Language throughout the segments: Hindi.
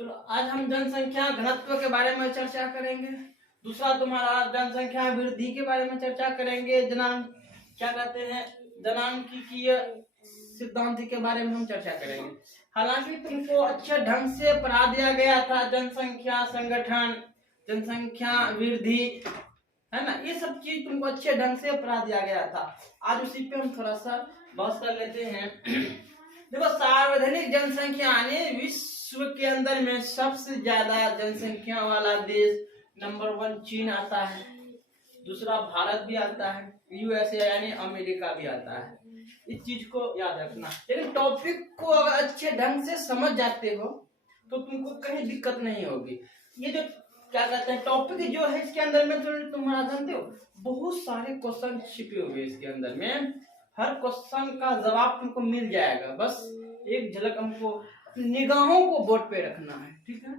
चलो आज हम जनसंख्या घनत्व के बारे में चर्चा करेंगे। दूसरा तुम्हारा जनसंख्या वृद्धि के बारे में चर्चा करेंगे। क्या कहते हैं, जनांकीय सिद्धांत के बारे में हम चर्चा करेंगे। हालांकि तुमको अच्छे ढंग से पढ़ा दिया गया था जनसंख्या संगठन, जनसंख्या वृद्धि, है ना, ये सब चीज तुमको अच्छे ढंग से पढ़ा दिया गया था। आज उसी पे हम थोड़ा सा बहस कर लेते हैं। देखो, सार्वजनिक जनसंख्या यानी विश्व के अंदर में सबसे ज्यादा जनसंख्या वाला देश नंबर 1 चीन आता है, दूसरा भारत भी आता है, यूएसए यानी अमेरिका भी आता है। इस चीज को याद रखना। लेकिन टॉपिक को अगर अच्छे ढंग से समझ जाते हो तो तुमको कहीं दिक्कत नहीं होगी। ये जो क्या कहते हैं टॉपिक जो है इसके अंदर में तुम्हारा जानते हो बहुत सारे क्वेश्चन छिपे हुए इसके अंदर में। हर क्वेश्चन का जवाब तुमको मिल जाएगा, बस एक झलक हमको निगाहों को बोर्ड पे रखना है, ठीक है।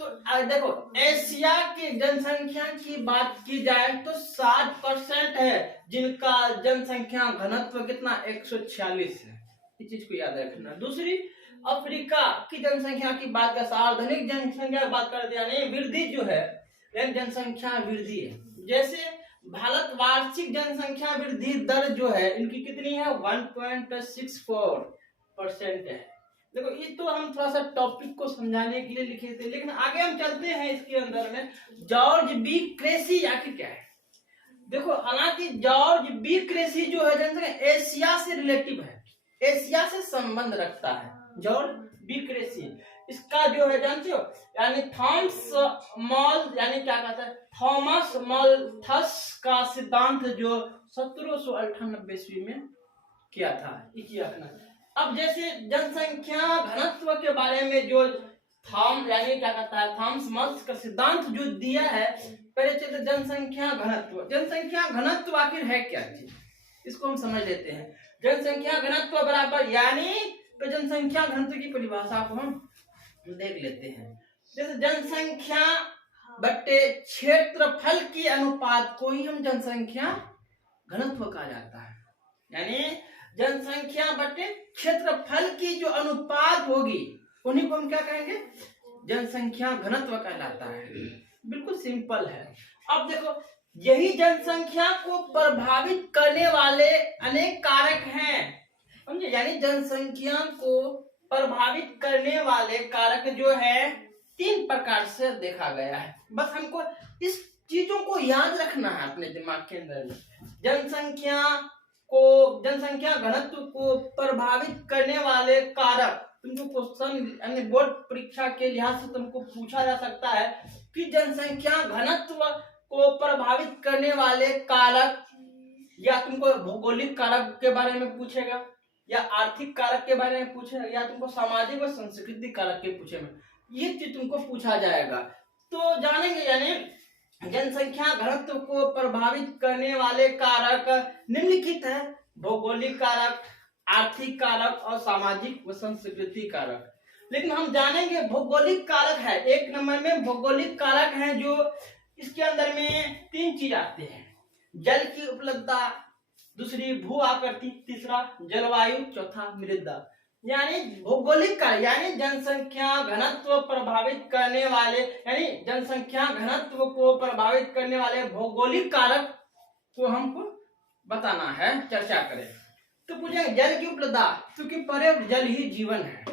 तो देखो, एशिया की जनसंख्या की बात की जाए तो 60% है जिनका जनसंख्या घनत्व कितना 146 है। इस चीज को याद रखना। दूसरी, अफ्रीका की जनसंख्या की बात कर, सार्वजनिक जनसंख्या की बात करते यानी वृद्धि जो है एक जनसंख्या वृद्धि है। जैसे भारत वार्षिक जनसंख्या वृद्धि दर जो है इनकी कितनी है 1.64% है। देखो, ये तो हम थोड़ा सा टॉपिक को समझाने के लिए लिखे थे, लेकिन आगे हम चलते हैं इसके अंदर में। जॉर्ज बी क्रेसी आखिर क्या है? देखो, हालांकि जॉर्ज बी क्रेसी जो है जनसंख्या एशिया से रिलेटिव है, एशिया से संबंध रखता है। जॉर्ज बी क्रेसी इसका जो है जानते हो यानी क्या कहता है थॉमस मॉल्थस का सिद्धांत जो 1798 ईस्वी में किया था। अब जैसे जनसंख्या घनत्व के बारे में जो थॉमस मॉल्थस का सिद्धांत जो दिया है, पहले चलते जनसंख्या घनत्व आखिर है क्या चीज, इसको हम समझ लेते हैं। जनसंख्या घनत्व बराबर यानी तो जनसंख्या घनत्व की परिभाषा को हम देख लेते हैं। जैसे जनसंख्या बट्टे क्षेत्रफल के अनुपात को ही हम जनसंख्या घनत्व कहा जाता है। यानी जनसंख्या बट्टे क्षेत्रफल की जो अनुपात होगी उन्हीं को हम क्या कहेंगे, जनसंख्या घनत्व कहलाता है। बिल्कुल सिंपल है। अब देखो, यही जनसंख्या को प्रभावित करने वाले अनेक कारक हैं, समझे। यानी जनसंख्या को प्रभावित करने वाले कारक जो है 3 प्रकार से देखा गया है। बस हमको इस चीजों को याद रखना है अपने दिमाग के अंदर में। जनसंख्या घनत्व को प्रभावित करने वाले कारक, तुमको क्वेश्चन बोर्ड परीक्षा के लिहाज से तुमको पूछा जा सकता है कि जनसंख्या घनत्व को प्रभावित करने वाले कारक, या तुमको भौगोलिक कारक के बारे में पूछेगा, या आर्थिक कारक के बारे में पूछेगा, या तुमको सामाजिक और सांस्कृतिक कारक के पूछेगा। ये चीज तुमको पूछा जाएगा तो जानेंगे। यानी जनसंख्या घनत्व को प्रभावित करने वाले कारक निम्नलिखित है: भौगोलिक कारक, आर्थिक कारक और सामाजिक व सांस्कृतिक कारक। लेकिन हम जानेंगे भौगोलिक कारक है, 1 नंबर में भौगोलिक कारक है जो इसके अंदर में 3 चीज आते हैं: जल की उपलब्धता, दूसरी भू आकृति, तीसरा जलवायु, चौथा मृदा। यानी भौगोलिक कारक यानी जनसंख्या घनत्व प्रभावित करने वाले, यानी जनसंख्या घनत्व को प्रभावित करने वाले भौगोलिक कारक को हमको बताना है, चर्चा करें। तो पूछेंगे जल की उपलब्धता, क्योंकि पर्याप्त जल ही जीवन है,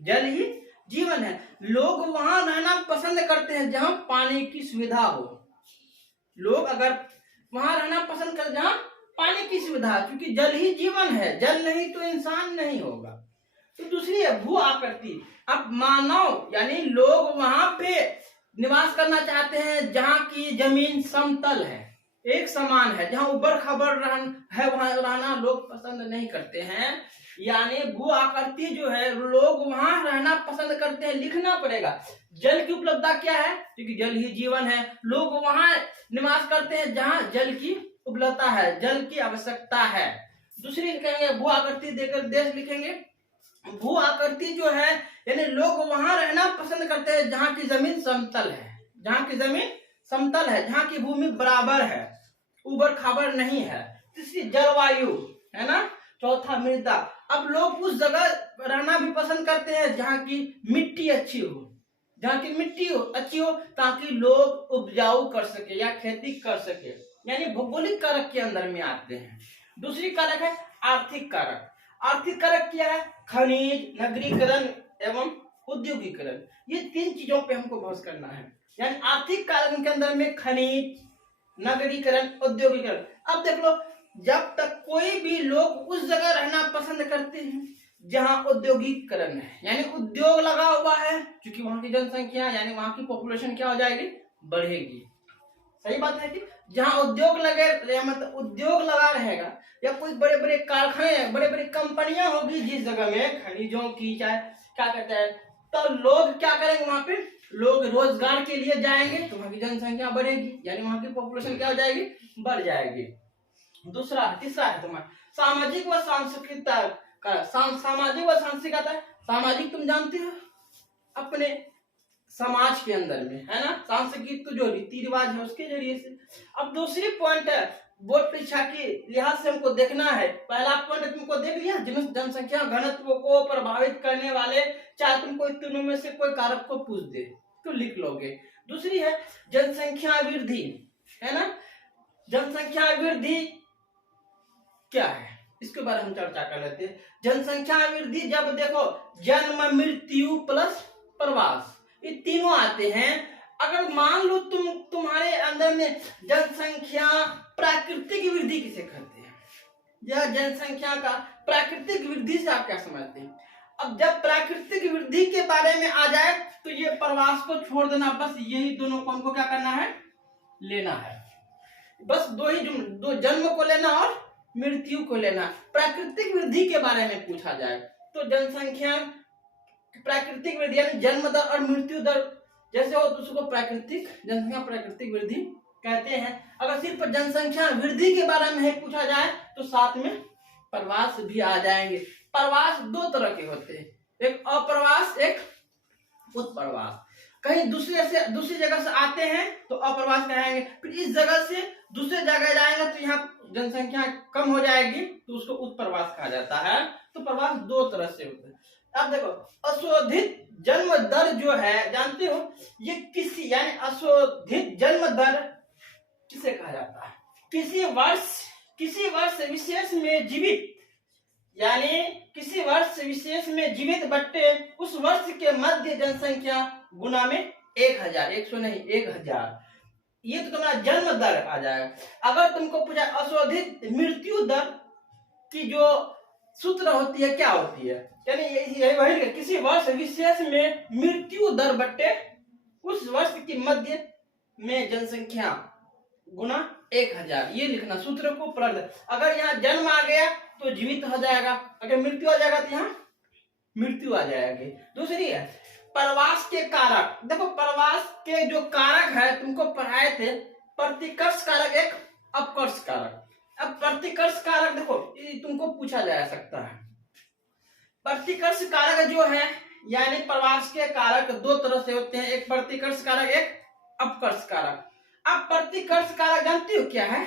जल ही जीवन है। लोग वहां रहना पसंद करते हैं जहां पानी की सुविधा हो। लोग अगर वहां रहना पसंद करते जहां पानी की सुविधा, क्योंकि जल ही जीवन है, जल नहीं तो इंसान नहीं होगा। तो दूसरी है भू आकृति। अब मानव यानी लोग वहां पे निवास करना चाहते हैं जहां की जमीन समतल है, एक समान है। जहां उबड़ खाबड़ है वहां रहना लोग पसंद नहीं करते हैं। यानी भू आकृति जो है लोग वहां रहना पसंद करते हैं। लिखना पड़ेगा जल की उपलब्धता क्या है, क्योंकि जल ही जीवन है। लोग वहां निवास करते हैं जहां जल की उपलब्धता है, जल की आवश्यकता है। दूसरी लिखेंगे भू आकृति देकर देश लिखेंगे। भू आकृति जो है यानी लोग वहां रहना पसंद करते हैं जहां की जमीन समतल है, जहां की जमीन समतल है, जहां की भूमि बराबर है, उबड़ खाबड़ नहीं है। तीसरी जलवायु है ना, चौथा मृदा। अब लोग उस जगह रहना भी पसंद करते हैं जहाँ की मिट्टी अच्छी हो, जहाँ की मिट्टी अच्छी हो, ताकि लोग उपजाऊ कर सके या खेती कर सके, यानी भौगोलिक कारक के अंदर में आते हैं। दूसरी कारक है आर्थिक कारक। आर्थिक कारक क्या है? खनिज, नगरीकरण एवं उद्योगीकरण। ये 3 चीजों पे हमको बहस करना है। यानी आर्थिक कारक के अंदर में खनिज, नगरीकरण, औद्योगिकरण। अब देख लो, जब तक कोई भी लोग उस जगह रहना पसंद करते हैं जहां औद्योगिकरण है, यानी उद्योग लगा हुआ है, क्योंकि वहां की जनसंख्या यानी वहां की पॉपुलेशन क्या हो जाएगी? बढ़ेगी। सही बात है कि जहां उद्योग लगे, मतलब उद्योग लगा रहेगा या कोई बड़े बड़े कारखाने, बड़े बड़े कंपनियां होगी जिस जगह में खनिजों की, चाहे क्या कहते हैं, तो लोग क्या करेंगे? वहां पे लोग रोजगार के लिए जाएंगे तो वहां की जनसंख्या बढ़ेगी, यानी वहां की पॉपुलेशन क्या हो जाएगी? बढ़ जाएगी। तीसरा है तुम्हारा सामाजिक व सांस्कृतिक। सामाजिक व सांस्कृतिक। सामाजिक तुम जानते हो, अपने समाज के अंदर में, है ना, सांस्कृतिक तो जो रीति रिवाज है उसके जरिए से। अब दूसरी पॉइंट है, बोर्ड परीक्षा के लिहाज से हमको देखना है। पहला पॉइंट तुमको देख लिया, जनसंख्या घनत्व को प्रभावित करने वाले, चाहे तुमको तीनों में से कोई कारक को पूछ दे तो लिख लोगे। दूसरी है जनसंख्या वृद्धि, है ना। जनसंख्या वृद्धि क्या है, इसके बारे में हम चर्चा कर लेते हैं। जनसंख्या वृद्धि, जब देखो जन्म, मृत्यु प्लस प्रवास, ये तीनों आते हैं। अगर मान लो तुम्हारे अंदर में जनसंख्या प्राकृतिक वृद्धि किसे कहते हैं, यह जनसंख्या का प्राकृतिक वृद्धि से आप क्या समझते हैं? अब जब प्राकृतिक वृद्धि के बारे में आ जाए तो ये प्रवास को छोड़ देना, बस यही दोनों को हमको क्या करना है? लेना है। बस दो जन्म को लेना और मृत्यु को लेना। प्राकृतिक वृद्धि के बारे में पूछा जाए तो जनसंख्या प्राकृतिक वृद्धि यानी जन्म दर और मृत्यु दर जैसे हो तो उसको प्राकृतिक जनसंख्या प्राकृतिक वृद्धि कहते हैं। अगर सिर्फ जनसंख्या वृद्धि के बारे में पूछा जाए तो साथ में प्रवास भी आ जाएंगे। प्रवास 2 तरह के होते हैं, एक अप्रवास, एक उत्प्रवास। कहीं दूसरी जगह से आते हैं तो अप्रवास कहेंगे, फिर इस जगह से दूसरे जगह जाएंगे तो यहाँ जनसंख्या कम हो जाएगी तो उसको उत्प्रवास कहा जाता है। तो प्रवास 2 तरह से होते हैं। अब देखो, अशोधित जन्म दर जो है, जानते हो ये किसी, यानी अशोधित जन्म दर किसे कहा जाता है? किसी वर्ष विशेष में जीवित, यानी किसी वर्ष विशेष में जीवित बट्टे उस वर्ष के मध्य जनसंख्या गुना में 1000, 100 नहीं 1000, ये तो तुम्हारा जन्म दर आ जाएगा। अगर तुमको पूछा अशोधित मृत्यु दर की जो सूत्र होती है क्या होती है, यानी यही वही किसी वर्ष विशेष में मृत्यु दर बट्टे उस वर्ष की मध्य में जनसंख्या गुना 1000, ये लिखना सूत्र को पलट। अगर यहाँ जन्म आ गया तो जीवित हो जाएगा, अगर मृत्यु आ जाएगा तो यहाँ मृत्यु आ जाएगी। दूसरी है प्रवास के कारक। देखो प्रवास के जो कारक है तुमको पढ़ाए थे, प्रतिकर्ष कारक, एक अपकर्ष कारक। अब प्रतिकर्ष कारक देखो तुमको पूछा जा सकता है। प्रतिकर्ष कारक जो है यानी प्रवास के कारक 2 तरह से होते हैं, एक प्रतिकर्ष कारक, एक अपकर्ष कारक। अब प्रतिकर्ष कारक जानते हो क्या है?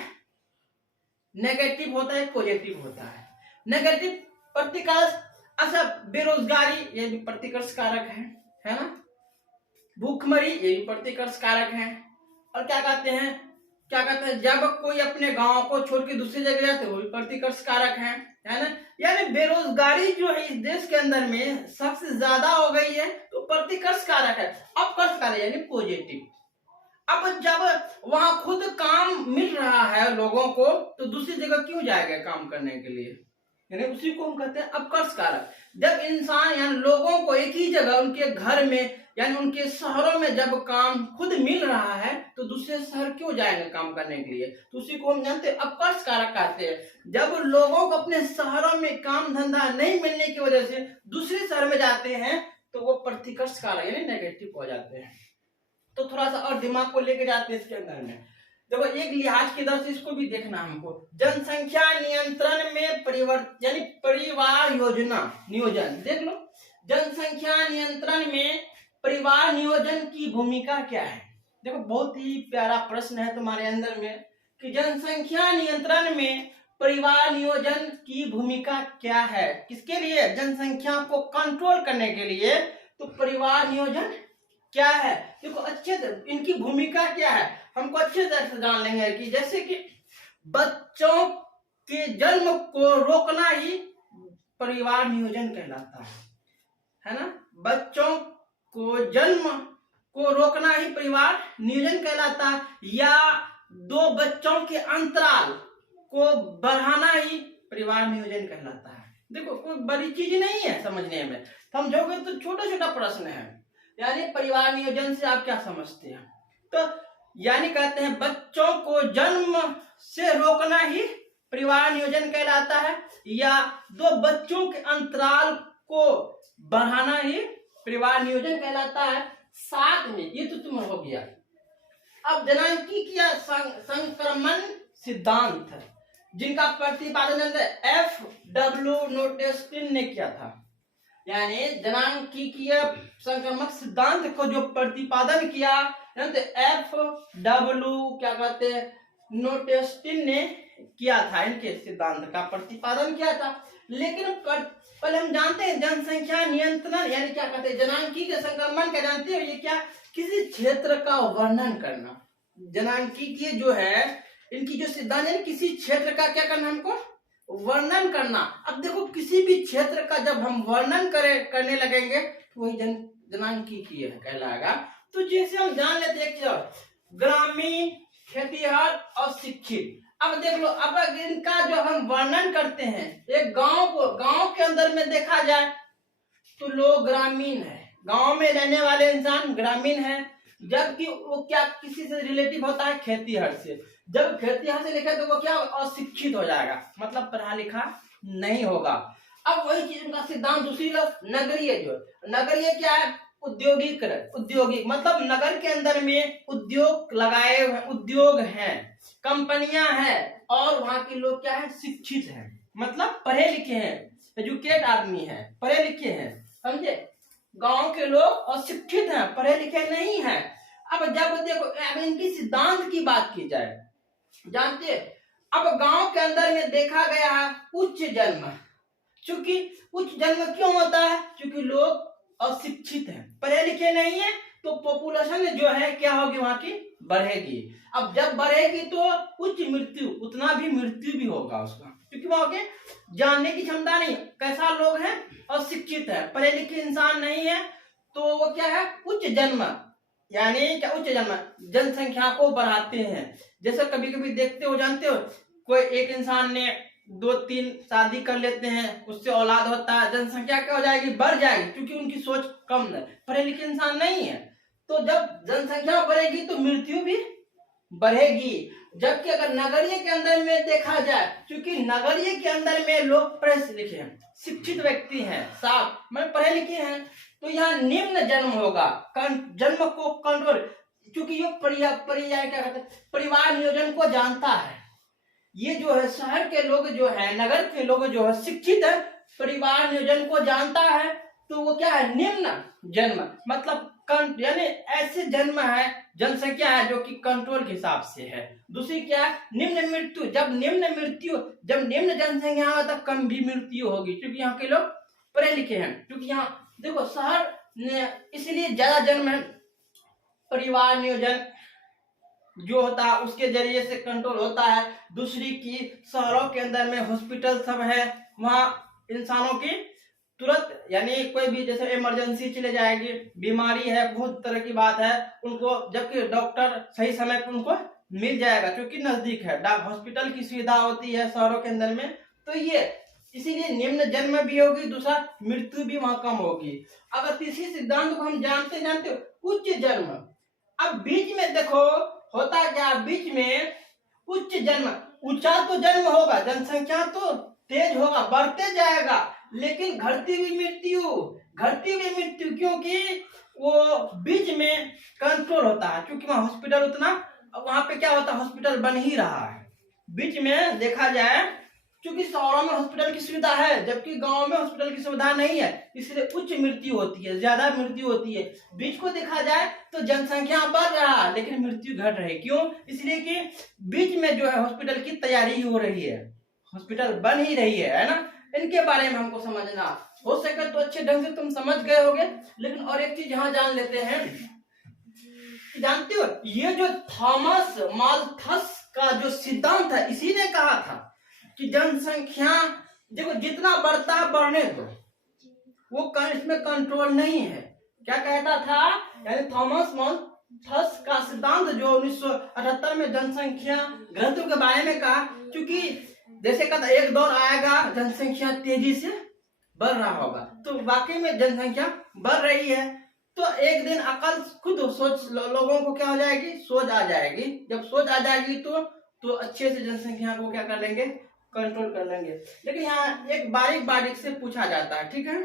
नेगेटिव होता है, पॉजिटिव होता है। नेगेटिव प्रतिकर्ष, अच्छा बेरोजगारी ये भी प्रतिकर्ष कारक है ना। भूखमरी ये भी प्रतिकर्ष कारक है। और क्या कहते हैं जब कोई अपने गांव को छोड़ के दूसरी जगह जाते वो भी प्रतिकर्ष कारक है ना। यानी बेरोजगारी जो है इस देश के अंदर में सबसे ज्यादा हो गई है तो प्रतिकर्ष कारक है। अपकर्ष कारक यानी पॉजिटिव। अब जब वहां खुद काम मिल रहा है लोगों को तो दूसरी जगह क्यों जाएगा काम करने के लिए, यानी उसी को हम कहते हैं अपकर्ष कारक। जब इंसान यानी लोगों को एक ही जगह उनके घर में यानी उनके शहरों में जब काम खुद मिल रहा है तो दूसरे शहर क्यों जाएंगे काम करने के लिए, तो उसी को हम जानते हैं अपकर्ष कारक कहते हैं। जब लोगों को अपने शहरों में काम धंधा नहीं मिलने की वजह से दूसरे शहर में जाते हैं तो वो प्रतिकर्ष कारक यानी नेगेटिव हो जाते हैं। तो थोड़ा सा और दिमाग को लेके जाते हैं इसके अंदर में। देखो एक लिहाज की तरह से इसको भी देखना हमको। जनसंख्या नियंत्रण में परिवर्तन यानी परिवार योजना नियोजन, देख लो जनसंख्या नियंत्रण में परिवार नियोजन की भूमिका क्या है। देखो बहुत ही प्यारा प्रश्न है तुम्हारे अंदर में कि जनसंख्या नियंत्रण में परिवार नियोजन की भूमिका क्या है, किसके लिए, जनसंख्या को कंट्रोल करने के लिए। तो परिवार नियोजन क्या है, देखो अच्छे से इनकी भूमिका क्या है हमको अच्छे तरह से जान लेंगे कि जैसे कि बच्चों के जन्म को रोकना ही परिवार नियोजन कहलाता है ना। बच्चों को जन्म को रोकना ही परिवार नियोजन कहलाता है, या दो बच्चों के अंतराल को बढ़ाना ही परिवार नियोजन कहलाता है। देखो कोई बड़ी चीज नहीं है समझने में, समझोगे तो छोटा छोटा प्रश्न है। यानी परिवार नियोजन से आप क्या समझते हैं, तो यानी कहते हैं बच्चों को जन्म से रोकना ही परिवार नियोजन कहलाता है, या दो बच्चों के अंतराल को बढ़ाना ही परिवार नियोजन कहलाता है। साथ में ये तो तुम हो गया। अब जनांकीय संक्रमण सिद्धांत जिनका प्रतिपादन F.W. नोटेस्टिन ने किया था, यानी जनांकीय संक्रमक सिद्धांत को जो प्रतिपादन किया F.W. क्या कहते हैं नोटेस्टिन ने किया था, इनके सिद्धांत का प्रतिपादन किया था। लेकिन पहले हम जानते हैं जनसंख्या नियंत्रण यानी क्या कहते हैं जनांकीय संक्रमण का जानते हो, ये क्या, किसी क्षेत्र का वर्णन करना। जनांकीय जो है इनकी जो सिद्धांत है किसी क्षेत्र का क्या करना, हमको वर्णन करना। अब देखो किसी भी क्षेत्र का जब हम वर्णन करने लगेंगे तो वही जनांकीय कहलाएगा। तो जैसे हम जान लेते हैं ग्रामीण, खेतीहर और शिक्षित। अब देख लो, अब इनका जो हम वर्णन करते हैं एक गांव के अंदर में देखा जाए तो लोग ग्रामीण है, गांव में रहने वाले इंसान ग्रामीण है, जबकि वो क्या किसी से रिलेटिव होता है खेतीहर से। जब खेतीहर से लिखे तो वो क्या अशिक्षित हो जाएगा, मतलब पढ़ा लिखा नहीं होगा। अब वही चीज उनका सिद्धांत दूसरी नगरीय, जो नगरीय क्या है औद्योगिक मतलब नगर के अंदर में उद्योग लगाए हुए, उद्योग हैं, कंपनियां हैं और वहां के लोग क्या है शिक्षित हैं, मतलब पढ़े लिखे हैं, एजुकेट आदमी है, पढ़े लिखे हैं, समझे। गांव के लोग अशिक्षित हैं, पढ़े लिखे नहीं हैं। अब जब देखो अब इनकी सिद्धांत की बात की जाए, जानते अब गांव के अंदर में देखा गया है उच्च जन्म। चूंकि उच्च जन्म क्यों होता है, क्योंकि लोग अशिक्षित हैं, पढ़े लिखे नहीं है, तो पॉपुलेशन जो है क्या होगी वहां की बढ़ेगी। अब जब बढ़ेगी तो उच्च मृत्यु, उतना भी मृत्यु भी होगा उसका, क्योंकि वहां के जानने की क्षमता नहीं, कैसा लोग हैं अशिक्षित है, पढ़े लिखे इंसान नहीं है, तो वो क्या है उच्च जन्म, यानी क्या उच्च जन्म जनसंख्या को बढ़ाते हैं। जैसे कभी कभी देखते हो, जानते हो कोई एक इंसान ने 2-3 शादी कर लेते हैं, उससे औलाद होता है, जनसंख्या क्या हो जाएगी बढ़ जाएगी, क्योंकि उनकी सोच कम है, पढ़े लिखे इंसान नहीं है। तो जब जनसंख्या बढ़ेगी तो मृत्यु भी बढ़ेगी। जबकि अगर नगरीय के अंदर में देखा जाए, क्योंकि नगरीय के अंदर में लोग पढ़े लिखे हैं, शिक्षित व्यक्ति हैं, साफ मतलब पढ़े लिखे हैं, तो यहाँ निम्न जन्म होगा, जन्म को कंट्रोल, क्योंकि ये क्या कहते हैं परिवार नियोजन को जानता है। ये जो है शहर के लोग जो है, नगर के लोग जो है शिक्षित है, परिवार नियोजन को जानता है, तो वो क्या है निम्न जन्म मतलब यानी ऐसे जन्म है, जनसंख्या है जो कि कंट्रोल के हिसाब से है। दूसरी क्या है निम्न मृत्यु, जब निम्न जनसंख्या होगा तब कम भी मृत्यु होगी, क्योंकि यहाँ के लोग पढ़े लिखे हैं। क्योंकि यहाँ देखो शहर इसलिए ज्यादा जन्म है, परिवार नियोजन जो होता है उसके जरिए से कंट्रोल होता है। दूसरी की शहरों के अंदर में हॉस्पिटल सब है, वहाँ इंसानों की तुरंत यानी कोई भी जैसे इमरजेंसी चले जाएगी, बीमारी है, बहुत तरह की बात है उनको, जबकि डॉक्टर सही समय पर उनको मिल जाएगा क्योंकि नजदीक है, हॉस्पिटल की सुविधा होती है शहरों के अंदर में। तो ये इसीलिए निम्न जन्म भी होगी, दूसरा मृत्यु भी वहां कम होगी। अगर तीसरी सिद्धांत को हम जानते हो उच्च जन्म। अब बीच में देखो होता क्या, बीच में उच्च जन्म, ऊंचा तो जन्म होगा, जनसंख्या तो तेज होगा, बढ़ते जाएगा, लेकिन घटती हुई मृत्यु क्योंकि वो बीच में कंट्रोल होता है, क्योंकि वहाँ हॉस्पिटल उतना, वहां पे क्या होता है हॉस्पिटल बन ही रहा है। बीच में देखा जाए क्योंकि शहरों में हॉस्पिटल की सुविधा है, जबकि गांव में हॉस्पिटल की सुविधा नहीं है, इसलिए उच्च मृत्यु होती है, ज्यादा मृत्यु होती है। बीच को देखा जाए तो जनसंख्या बढ़ रहा है लेकिन मृत्यु घट रही है, क्यों, इसलिए कि बीच में जो है हॉस्पिटल की तैयारी हो रही है, हॉस्पिटल बन ही रही है ना, इनके बारे में हमको समझना हो सके तो अच्छे ढंग से तुम समझ गए होगे। लेकिन और एक चीज यहाँ जान लेते हैं, जानते हो ये जो थॉमस माल्थस का जो सिद्धांत है, इसी ने कहा था कि जनसंख्या देखो जितना बढ़ता है बढ़ने दो, वो इसमें कंट्रोल नहीं है। क्या कहता था, यानी थॉमस माल्थस का सिद्धांत जो 1978 में जनसंख्या घनत्व के बारे में कहा, क्योंकि जैसे कहता एक दौर आएगा जनसंख्या तेजी से बढ़ रहा होगा, तो वाकई में जनसंख्या बढ़ रही है, तो एक दिन अकल खुद सोच लोगों को क्या हो जाएगी, सोच आ जाएगी। जब सोच आ जाएगी तो अच्छे से जनसंख्या को क्या कर लेंगे, कंट्रोल कर लेंगे। लेकिन यहाँ एक बारीक बारीक से पूछा जाता है, ठीक है।